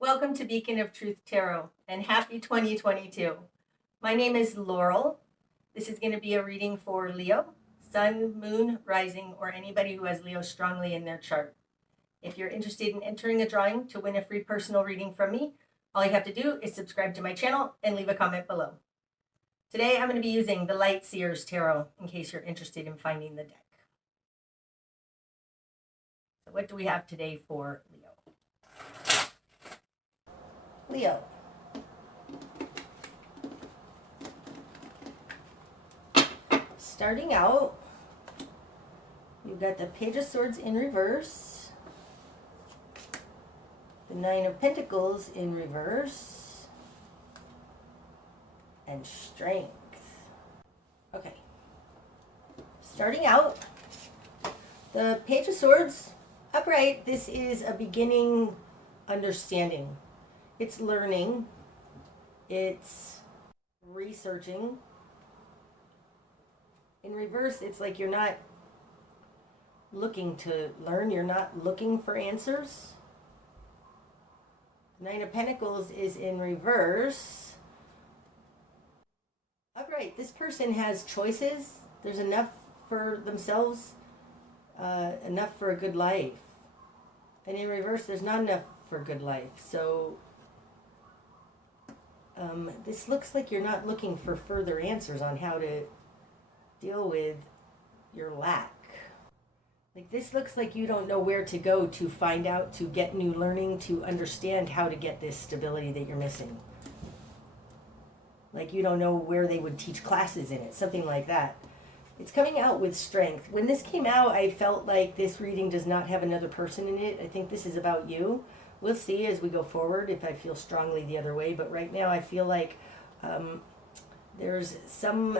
Welcome to Beacon of Truth Tarot and happy 2022. My name is Laurel. This is going to be a reading for Leo, Sun, Moon, Rising, or anybody who has Leo strongly in their chart. If you're interested in entering a drawing to win a free personal reading from me, all you have to do is subscribe to my channel and leave a comment below. Today I'm going to be using the Lightseers Tarot in case you're interested in finding the deck. So what do we have today for Leo? Leo. Starting out, you've got the Page of Swords in reverse, the Nine of Pentacles in reverse, and Strength. Okay. Starting out, the Page of Swords upright. This is a beginning understanding. It's learning, it's researching. In reverse, it's like you're not looking to learn, you're not looking for answers. Nine of Pentacles is in reverse. Upright, this person has choices. There's enough for themselves, enough for a good life. And in reverse, there's not enough for good life. So this looks like you're not looking for further answers on how to deal with your lack. Like this looks like you don't know where to go to find out, to get new learning, to understand how to get this stability that you're missing. Like you don't know where they would teach classes in it, something like that. It's coming out with Strength. When this came out, I felt like this reading does not have another person in it. I think this is about you. We'll see as we go forward if I feel strongly the other way. But right now I feel like there's some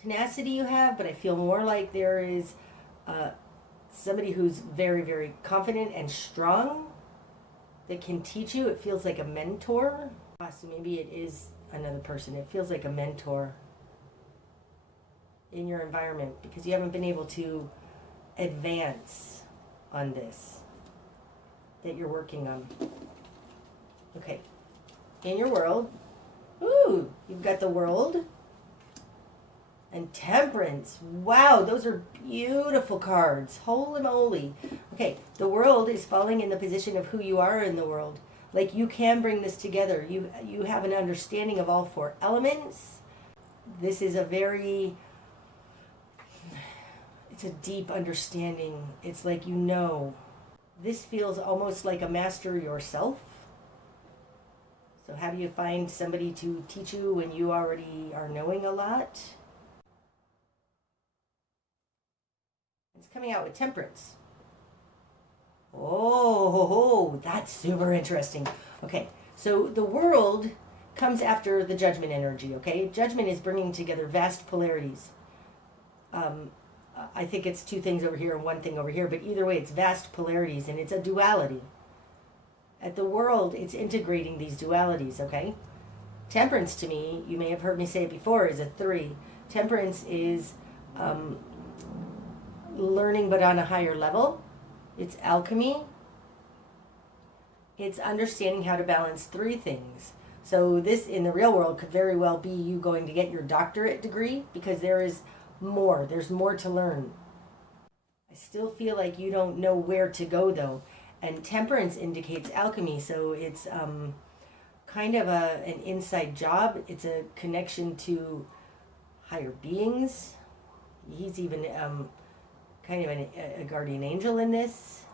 tenacity you have, but I feel more like there is somebody who's very, very confident and strong that can teach you. It feels like a mentor. So maybe it is another person. It feels like a mentor in your environment because you haven't been able to advance on this that you're working on. Okay. In your world, ooh, you've got the World and Temperance. Wow, those are beautiful cards. Holy moly. Okay, the World is falling in the position of who you are in the world. Like you can bring this together. You have an understanding of all four elements. This is a very, it's a deep understanding. It's like you know. This feels almost like a master yourself. So how do you find somebody to teach you when you already are knowing a lot? It's coming out with Temperance. Oh, that's super interesting. Okay, so the World comes after the Judgment energy, okay? Judgment is bringing together vast polarities. I think it's two things over here and one thing over here, but either way, it's vast polarities, and it's a duality. At the World, it's integrating these dualities, okay? Temperance, to me, you may have heard me say it before, is a 3. Temperance is learning, but on a higher level. It's alchemy. It's understanding how to balance 3 things. So this, in the real world, could very well be you going to get your doctorate degree, because there is more. There's more to learn. I still feel like you don't know where to go, though. And Temperance indicates alchemy, so it's kind of an inside job. It's a connection to higher beings. He's even kind of a guardian angel in this.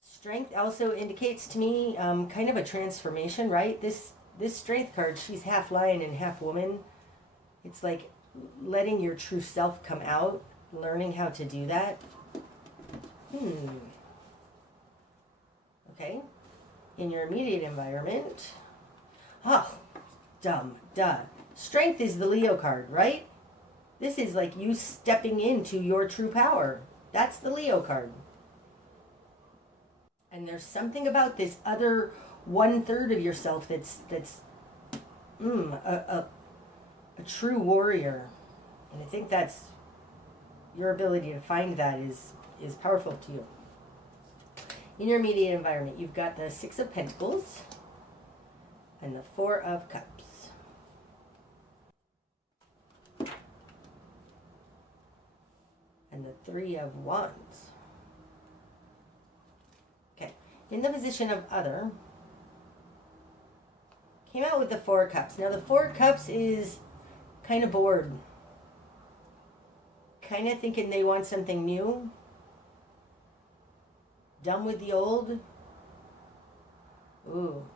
Strength also indicates to me kind of a transformation, right? This Strength card, she's half lion and half woman. It's like letting your true self come out, learning how to do that. Okay. In your immediate environment. Oh, duh. Strength is the Leo card, right? This is like you stepping into your true power. That's the Leo card. And there's something about this other 1/3 of yourself that's a true warrior. And I think that's your ability to find that is powerful to you. In your immediate environment, you've got the Six of Pentacles and the Four of Cups. And the Three of Wands. Okay, in the position of other, came out with the Four of Cups. Now the Four of Cups is kind of bored. Kind of thinking they want something new. Done with the old. Ooh,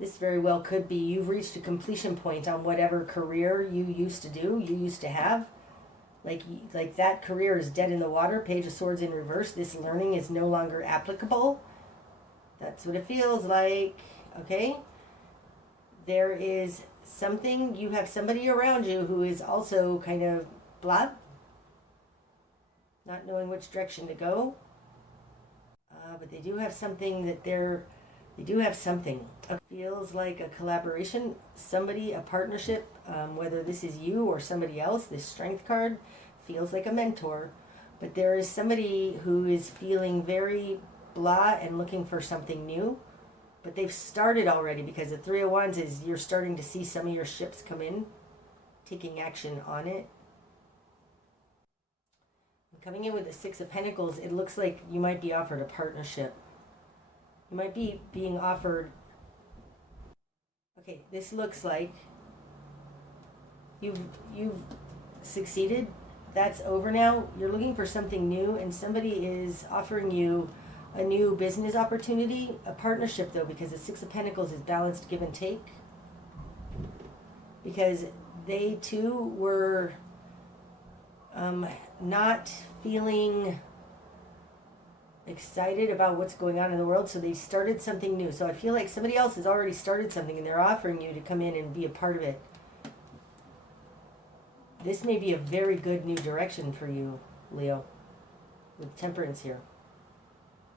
this very well could be you've reached a completion point on whatever career you used to do, you used to have. Like that career is dead in the water. Page of Swords in reverse. This learning is no longer applicable. That's what it feels like. Okay? There is something, you have somebody around you who is also kind of blah. Not knowing which direction to go. But they do have something that they do have something. It feels like a collaboration, somebody, a partnership, whether this is you or somebody else. This Strength card feels like a mentor, but there is somebody who is feeling very blah and looking for something new, but they've started already, because the Three of Wands is you're starting to see some of your ships come in, taking action on it. Coming in with the Six of Pentacles, it looks like you might be offered a partnership. You might be being offered... Okay, this looks like you've succeeded. That's over now. You're looking for something new, and somebody is offering you a new business opportunity. A partnership, though, because the Six of Pentacles is balanced give and take. Because they, too, were... not feeling excited about what's going on in the world, so they've started something new. So I feel like somebody else has already started something and they're offering you to come in and be a part of it. This may be a very good new direction for you, Leo, with Temperance here.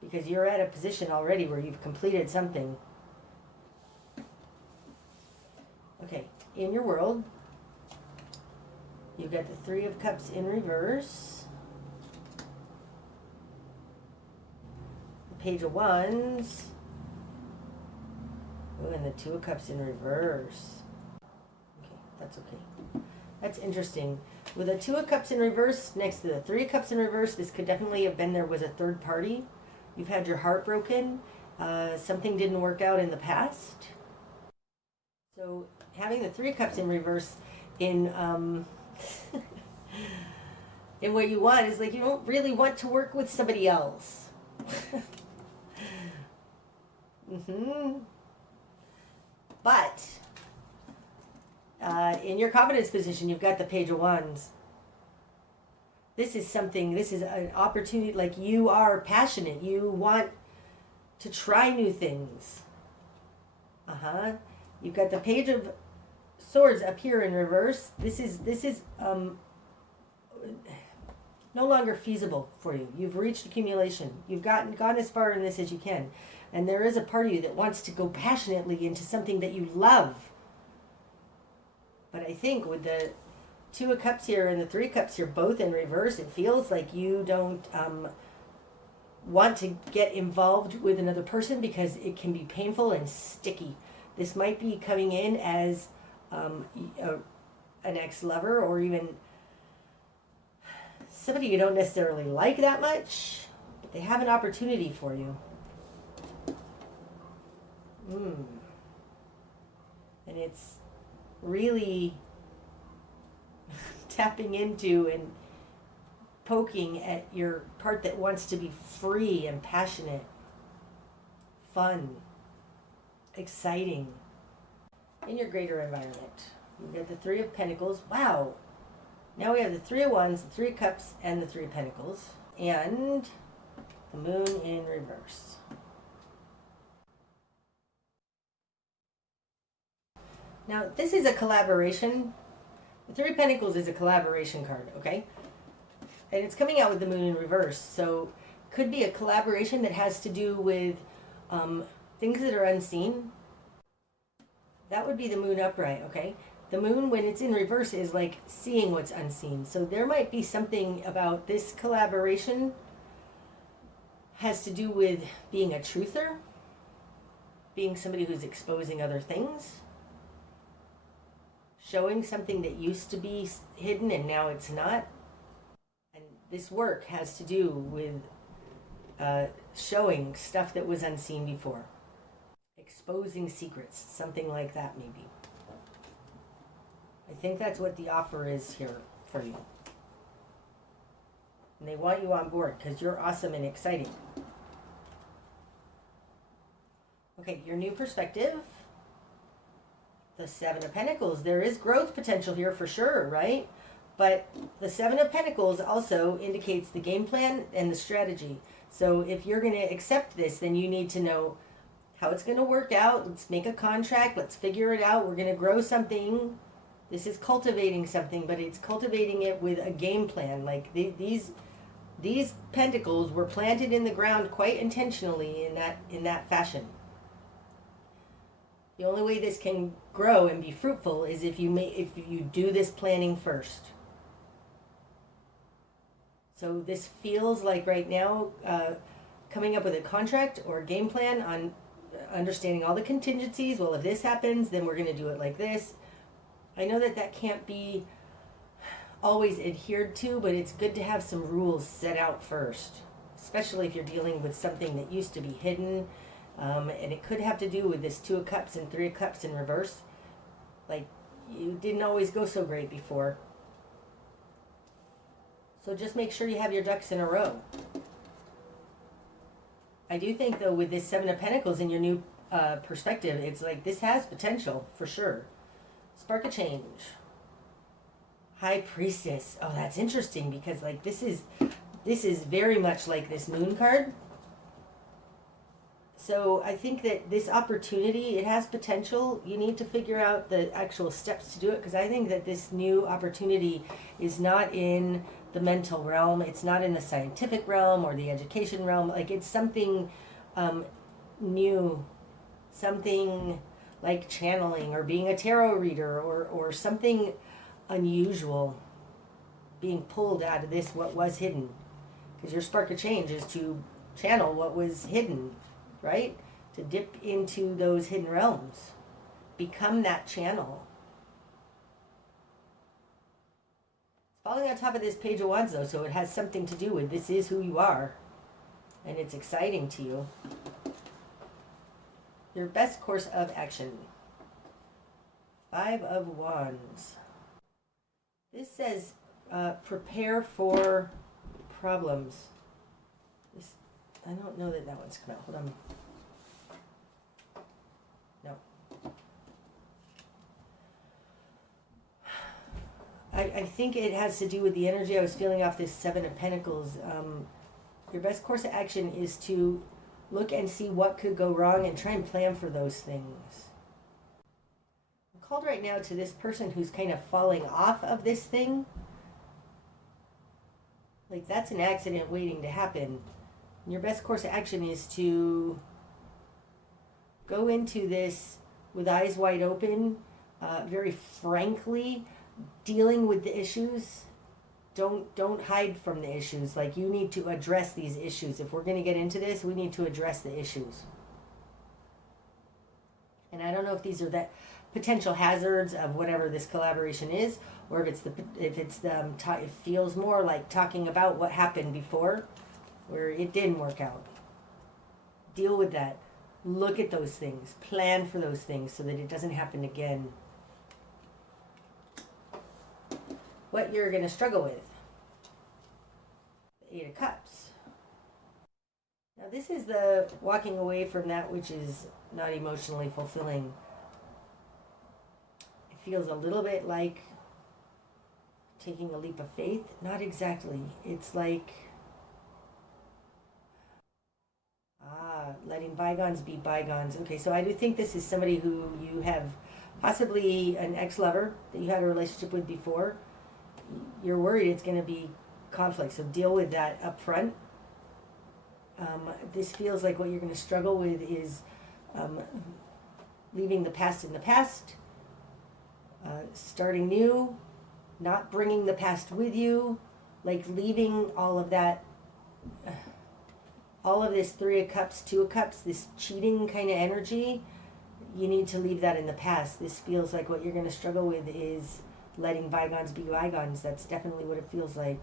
Because you're at a position already where you've completed something. Okay, in your world, you've got the Three of Cups in reverse. The Page of Wands. Oh, and the Two of Cups in reverse. Okay, that's okay. That's interesting. With a Two of Cups in reverse next to the Three of Cups in reverse, this could definitely have been there was a third party. You've had your heart broken. Something didn't work out in the past. So having the Three of Cups in reverse in... and what you want is like you don't really want to work with somebody else. But in your confidence position, you've got the Page of Wands. This is something, this is an opportunity, like you are passionate. You want to try new things. You've got the Page of Swords up here in reverse. This is no longer feasible for you. You've reached accumulation. You've gone as far in this as you can. And there is a part of you that wants to go passionately into something that you love. But I think with the Two of Cups here and the Three of Cups here both in reverse, it feels like you don't want to get involved with another person because it can be painful and sticky. This might be coming in as an ex-lover, or even somebody you don't necessarily like that much, but they have an opportunity for you. And it's really tapping into and poking at your part that wants to be free and passionate, fun, exciting. In your greater environment, you've got the Three of Pentacles. Wow. Now we have the Three of Wands, the Three of Cups, and the Three of Pentacles. And the Moon in reverse. Now, this is a collaboration. The Three of Pentacles is a collaboration card, okay? And it's coming out with the Moon in reverse. So, could be a collaboration that has to do with things that are unseen. That would be the Moon upright, okay? The Moon, when it's in reverse, is like seeing what's unseen. So there might be something about this collaboration has to do with being a truther, being somebody who's exposing other things, showing something that used to be hidden and now it's not. And this work has to do with showing stuff that was unseen before, exposing secrets, something like that maybe. I think that's what the offer is here for you. And they want you on board because you're awesome and exciting. Okay, your new perspective. The Seven of Pentacles. There is growth potential here for sure, right? But the Seven of Pentacles also indicates the game plan and the strategy. So if you're going to accept this, then you need to know how it's going to work out. Let's make a contract. Let's figure it out. We're going to grow something. This is cultivating something, but it's cultivating it with a game plan. Like these pentacles were planted in the ground quite intentionally in that fashion. The only way this can grow and be fruitful is if you do this planning first. So this feels like right now coming up with a contract or a game plan on understanding all the contingencies. Well, if this happens, then we're going to do it like this. I know that can't be always adhered to, but it's good to have some rules set out first, especially if you're dealing with something that used to be hidden. And it could have to do with this Two of Cups and Three of Cups in reverse. Like, you didn't always go so great before. So just make sure you have your ducks in a row. I do think, though, with this Seven of Pentacles in your new perspective, it's like this has potential for sure. Spark a change. High Priestess. Oh, that's interesting because like this is very much like this Moon card. So I think that this opportunity, it has potential. You need to figure out the actual steps to do it, because I think that this new opportunity is not in the mental realm. It's not in the scientific realm or the education realm. Like it's something new, something like channeling or being a tarot reader or something unusual being pulled out of this, what was hidden. Because your spark of change is to channel what was hidden, right? To dip into those hidden realms. Become that channel. It's falling on top of this Page of Wands though, so it has something to do with this is who you are. And it's exciting to you. Your best course of action. Five of Wands. This says prepare for problems. I don't know that one's come out. Hold on. No. I think it has to do with the energy I was feeling off this Seven of Pentacles. Your best course of action is to look and see what could go wrong and try and plan for those things. I'm called right now to this person who's kind of falling off of this thing. Like that's an accident waiting to happen. Your best course of action is to go into this with eyes wide open, very frankly, dealing with the issues. Don't hide from the issues. Like you need to address these issues. If we're going to get into this, we need to address the issues. And I don't know if these are the potential hazards of whatever this collaboration is, or if it feels more like talking about what happened before, where it didn't work out. Deal with that. Look at those things. Plan for those things so that it doesn't happen again. What you're going to struggle with. The Eight of Cups. Now this is the walking away from that which is not emotionally fulfilling. It feels a little bit like taking a leap of faith. Not exactly. It's like letting bygones be bygones. Okay, so I do think this is somebody who you have possibly an ex-lover that you had a relationship with before. You're worried it's going to be conflict, so deal with that up front. This feels like what you're going to struggle with is leaving the past in the past, starting new, not bringing the past with you, like leaving all of that all of this Three of Cups, Two of Cups, this cheating kind of energy, you need to leave that in the past. This feels like what you're going to struggle with is letting bygones be bygones. That's definitely what it feels like.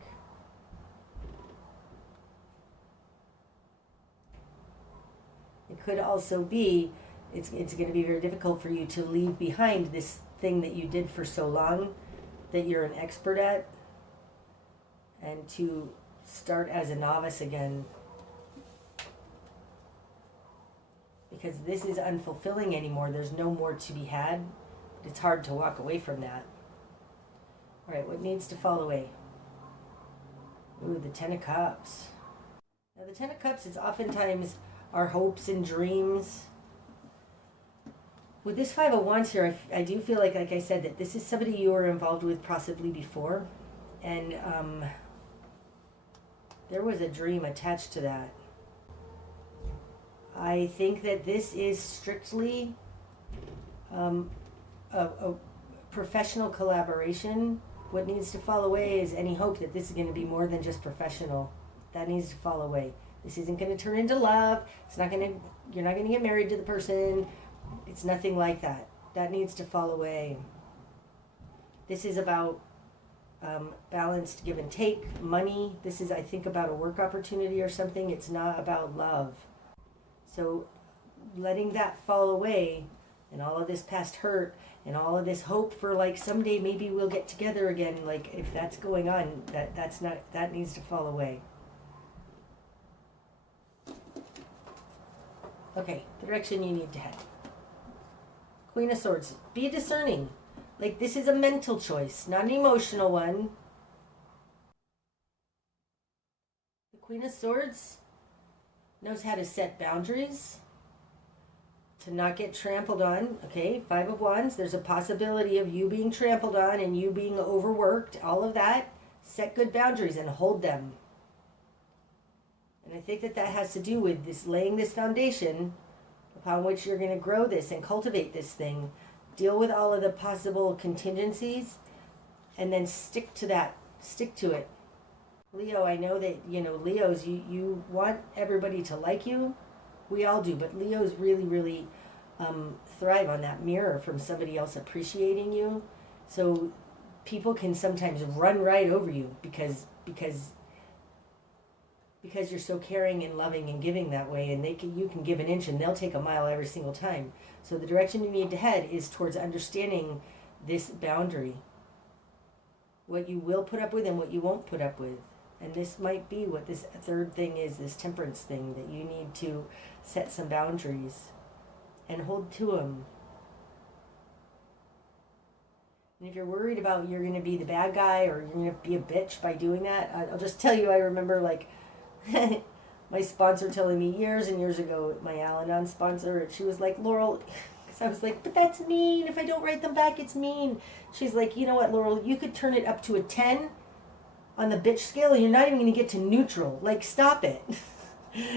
It could also be, it's going to be very difficult for you to leave behind this thing that you did for so long, that you're an expert at, and to start as a novice again. Because this is unfulfilling anymore. There's no more to be had. It's hard to walk away from that. All right, what needs to fall away? Ooh, the Ten of Cups. Now, the Ten of Cups is oftentimes our hopes and dreams. With this Five of Wands here, I do feel like I said, that this is somebody you were involved with possibly before. And there was a dream attached to that. I think that this is strictly a professional collaboration. What needs to fall away is any hope that this is going to be more than just professional. That needs to fall away. This isn't going to turn into love. It's not going to, you're not going to get married to the person. It's nothing like that. That needs to fall away. This is about balanced give and take, money. This is, I think, about a work opportunity or something. It's not about love. So letting that fall away, and all of this past hurt, and all of this hope for like someday maybe we'll get together again, like if that's going on, that needs to fall away. Okay, the direction you need to head. Queen of Swords. Be discerning. Like, this is a mental choice, not an emotional one. The Queen of Swords knows how to set boundaries, to not get trampled on. Okay, Five of Wands, there's a possibility of you being trampled on and you being overworked, all of that. Set good boundaries and hold them. And I think that has to do with this, laying this foundation upon which you're going to grow this and cultivate this thing. Deal with all of the possible contingencies and then stick to that. Stick to it. Leo, I know that, Leos, you want everybody to like you. We all do, but Leos really, really thrive on that mirror from somebody else appreciating you. So people can sometimes run right over you because you're so caring and loving and giving that way, and you can give an inch and they'll take a mile every single time. So the direction you need to head is towards understanding this boundary. What you will put up with and what you won't put up with. And this might be what this third thing is, this temperance thing, that you need to set some boundaries and hold to them. And if you're worried about you're going to be the bad guy or you're going to be a bitch by doing that, I'll just tell you, I remember my sponsor telling me years and years ago, my Al-Anon sponsor, and she was like, Laurel, because I was like, but that's mean. If I don't write them back, it's mean. She's like, you know what, Laurel, you could turn it up to a 10 on the bitch scale and you're not even going to get to neutral. Like, stop it.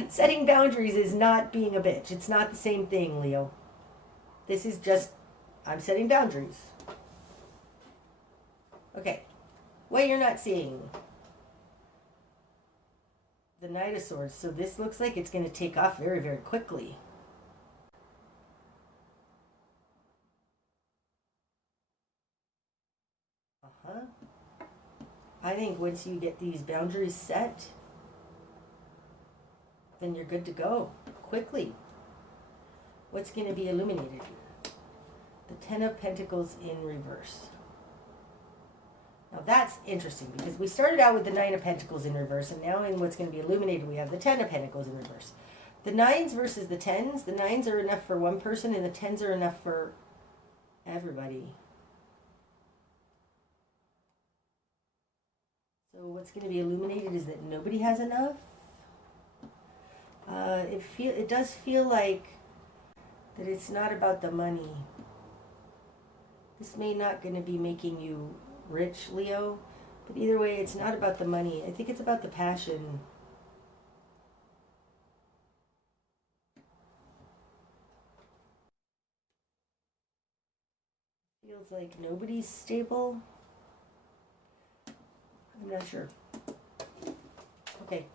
Setting boundaries is not being a bitch. It's not the same thing, Leo. This is just, I'm setting boundaries. Okay, what you're not seeing. The Knight of Swords. So this looks like it's going to take off very, very quickly. I think once you get these boundaries set, then you're good to go. Quickly. What's going to be illuminated? The Ten of Pentacles in reverse. Now that's interesting because we started out with the Nine of Pentacles in reverse, and now in what's going to be illuminated we have the Ten of Pentacles in reverse. The nines versus the tens. The nines are enough for one person and the tens are enough for everybody. So what's going to be illuminated is that nobody has enough. It does feel like that it's not about the money. This may not going to be making you rich, Leo, but either way, it's not about the money. I think it's about the passion. Feels like nobody's stable. I'm not sure. Okay,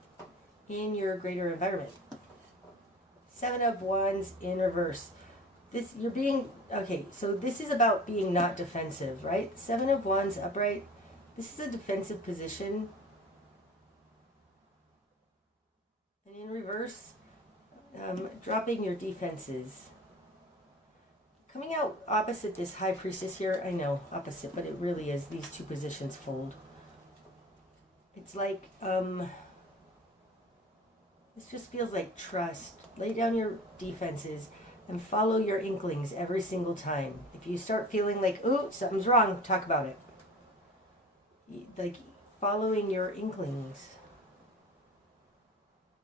in your greater environment. 7 of Wands in reverse. You're being, okay, so this is about being not defensive, right? 7 of Wands upright. This is a defensive position. And in reverse, dropping your defenses. Coming out opposite this High Priestess here, I know, opposite, but it really is. These two positions fold. It's like, this just feels like trust. Lay down your defenses and follow your inklings every single time. If you start feeling like, ooh, something's wrong, talk about it. Like following your inklings.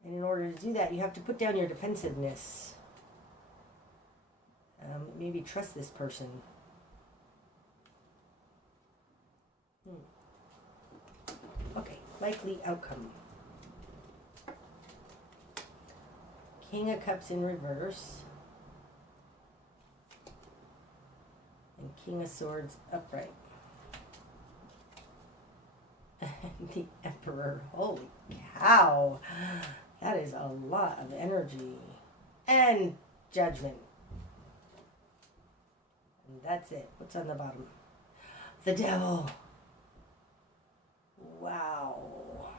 And in order to do that, you have to put down your defensiveness. Maybe trust this person. Okay, likely outcome. King of Cups in reverse. And King of Swords upright. The Emperor. Holy cow. That is a lot of energy. And Judgment. And that's it. What's on the bottom? The Devil. Wow.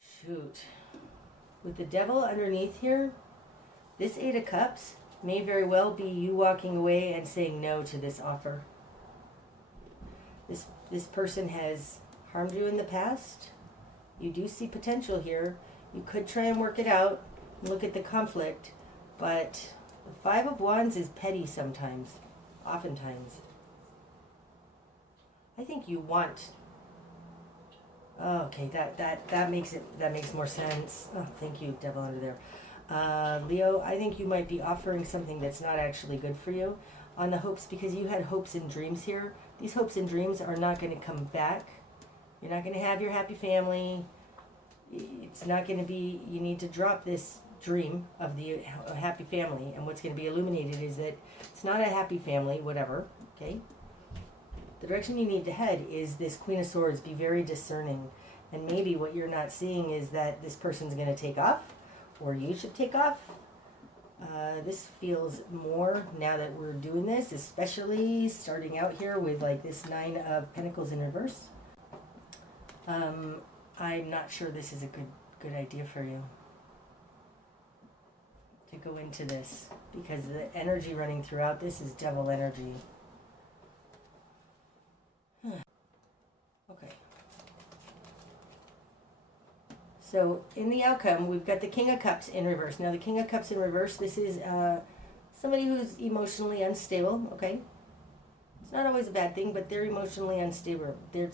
Shoot. With the Devil underneath here, this 8 of Cups may very well be you walking away and saying no to this offer. This person has harmed you in the past. You do see potential here. You could try and work it out, look at the conflict, but the 5 of Wands is petty sometimes, oftentimes. I think you want... Oh, okay, that makes more sense. Oh, thank you, Devil under there. Leo, I think you might be offering something that's not actually good for you on the hopes, because you had hopes and dreams here. These hopes and dreams are not going to come back. You're not going to have your happy family. It's not going to be, you need to drop this dream of the happy family, and what's going to be illuminated is that it's not a happy family, whatever, okay? The direction you need to head is this Queen of Swords. Be very discerning, and maybe what you're not seeing is that this person's going to take off, or you should take off. This feels more now that we're doing this, especially starting out here with like this 9 of Pentacles in reverse. I'm not sure this is a good idea for you to go into this, because the energy running throughout this is Devil energy. Okay. So in the outcome, we've got the King of Cups in reverse. Now the King of Cups in reverse, this is somebody who's emotionally unstable, okay? It's not always a bad thing, but they're emotionally unstable. They're,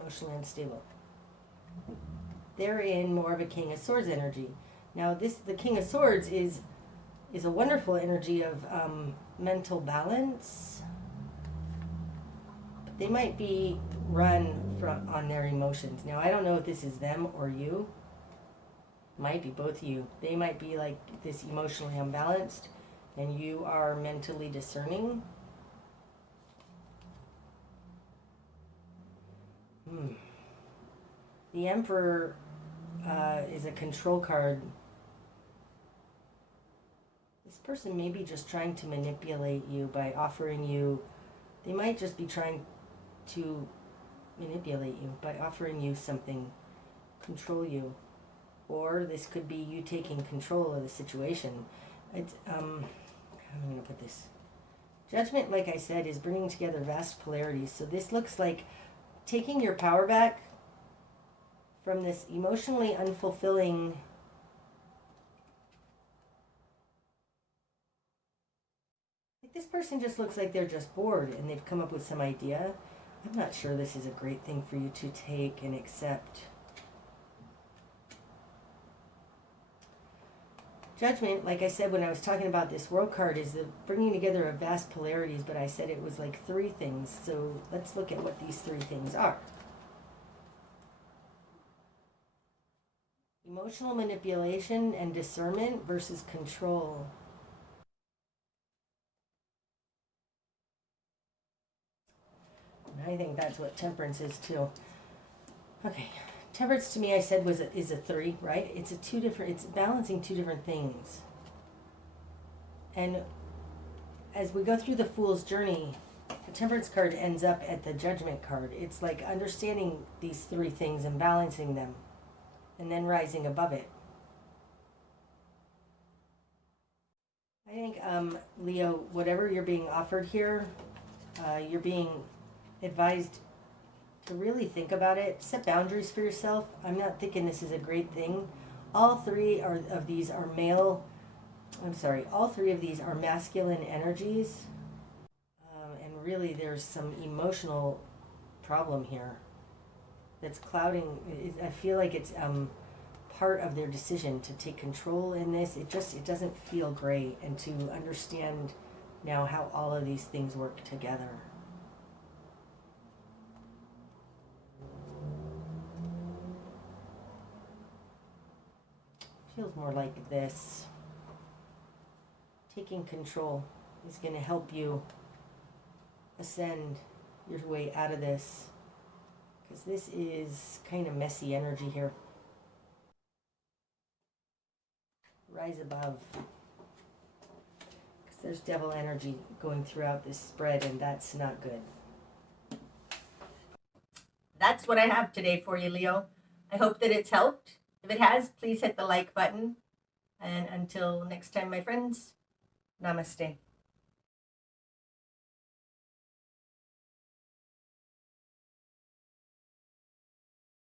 emotionally unstable. They're in more of a King of Swords energy. Now the King of Swords is a wonderful energy of mental balance. But they might be run on their emotions. Now, I don't know if this is them or you. Might be both of you. They might be like this emotionally unbalanced, and you are mentally discerning. The Emperor is a control card. This person may be just trying to manipulate you by offering you... They might just be trying to manipulate you by offering you something, control you, or this could be you taking control of the situation. It's how am I going to put this? Judgment, like I said, is bringing together vast polarities. So this looks like taking your power back from this emotionally unfulfilling like this person just looks like they're just bored and they've come up with some idea. I'm not sure this is a great thing for you to take and accept. Judgment, like I said when I was talking about this World card, is the bringing together of vast polarities, but I said it was like 3 things. So let's look at what these 3 things are. Emotional manipulation and discernment versus control. I think that's what temperance is too. Okay. Temperance to me, I said, is a 3, right? It's it's balancing 2 different things. And as we go through the Fool's Journey, the Temperance card ends up at the Judgment card. It's like understanding these 3 things and balancing them, and then rising above it. I think, Leo, whatever you're being offered here, you're being advised to really think about it, set boundaries for yourself. I'm not thinking this is a great thing. All 3 of these are all 3 of these are masculine energies. And really there's some emotional problem here that's clouding. I feel like it's part of their decision to take control in this. It doesn't feel great, and to understand now how all of these things work together. Feels more like this. Taking control is going to help you ascend your way out of this, because this is kind of messy energy here. Rise above, because there's devil energy going throughout this spread, and that's not good. That's what I have today for you, Leo. I hope that it's helped. If it has, please hit the like button. And until next time, my friends, namaste.